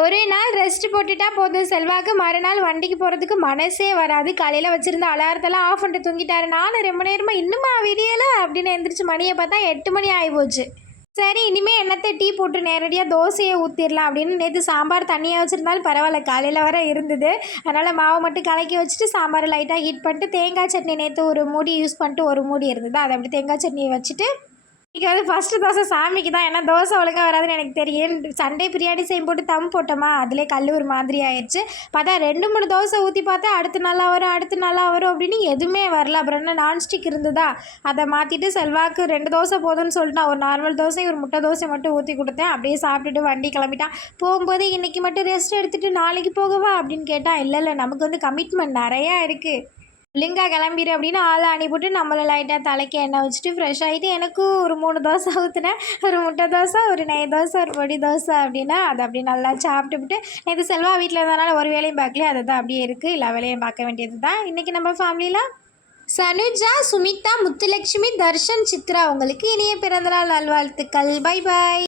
ஒரு நாள் ரெஸ்ட் போட்டுட்டா போதும் செல்வாக்கு மறுநாள் வண்டிக்கு போகிறதுக்கு மனசே வராது. காலையில் வச்சுருந்த அலாரத்தெல்லாம் ஆஃப் பண்ணிட்டு தூங்கிட்டாரு. நானும் ரொம்ப நேரமாக இன்னுமா விடியல? அப்படின்னு எந்திரிச்சு மணியை பார்த்தா எட்டு மணி ஆகிப்போச்சு சரி இனிமேல் என்னத்தை டீ போட்டு நேரடியாக தோசையை ஊற்றிடலாம் அப்படின்னு நேற்று சாம்பார் தண்ணியாக வச்சுருந்தாலும் பரவாயில்ல காலையில் வர இருந்தது. அதனால் மாவை மட்டும் கலக்கி வச்சுட்டு சாம்பார் லைட்டாக ஹீட் பண்ணிட்டு தேங்காய் சட்னி நேற்று ஒரு மூடி யூஸ் பண்ணிட்டு ஒரு மூடி இருந்தது. அதை அப்படி தேங்காய் சட்னியை வச்சுட்டு இன்றைக்கி வந்து ஃபஸ்ட்டு தோசை சாமிக்கு தான் ஏன்னா தோசை ஒழுங்காக வராதுன்னு எனக்கு தெரியும். சண்டே பிரியாணி செய்யும் போட்டு தம் போட்டோமா? அதிலே கல் ஒரு மாதிரி ஆயிடுச்சு. பார்த்தா ரெண்டு மூணு தோசை ஊற்றி பார்த்தா அடுத்து நல்லா வரும் அடுத்து நல்லா வரும் அப்படின்னு எதுவுமே வரல. அப்புறம் என்ன நான்ஸ்டிக் இருந்ததா? அதை மாற்றிட்டு செல்வாக்கு ரெண்டு தோசை போதும்னு சொல்லிட்டான் ஒரு நார்மல் தோசை ஒரு முட்டை தோசை மட்டும் ஊற்றி கொடுத்தேன். அப்படியே சாப்பிட்டுட்டு வண்டி கிளம்பிட்டான். போகும்போது இன்றைக்கி மட்டும் ரெஸ்ட் எடுத்துகிட்டு நாளைக்கு போகவா? அப்படின்னு கேட்டால் இல்லை இல்லை நமக்கு வந்து கமிட்மெண்ட் நிறையா இருக்குது ஒழுங்கா கிளம்பிடு அப்படின்னு ஆளை அனுப்பிவிட்டு நம்மளை லைட்டாக தலைக்கு எண்ணெய் வச்சுட்டு ஃப்ரெஷ் ஆகிட்டு எனக்கும் ஒரு மூணு தோசை ஊற்றுனேன் ஒரு முட்டை தோசை ஒரு நெய் தோசை ஒரு பொடி தோசை அப்படின்னா அதை அப்படியே நல்லா சாப்பிட்டுவிட்டு நேற்று செல்வா வீட்டில் இருந்தனால ஒரு வேலையும் பார்க்கல அது தான் அப்படியே இருக்குது எல்லா வேலையும் பார்க்க வேண்டியது தான். இன்றைக்கி நம்ம ஃபேமிலியில் சனுஜா சுமிதா முத்துலட்சுமி தர்ஷன் சித்ரா உங்களுக்கு இனிய பிறந்தநாள் நல்வாழ்த்துக்கள். Bye bye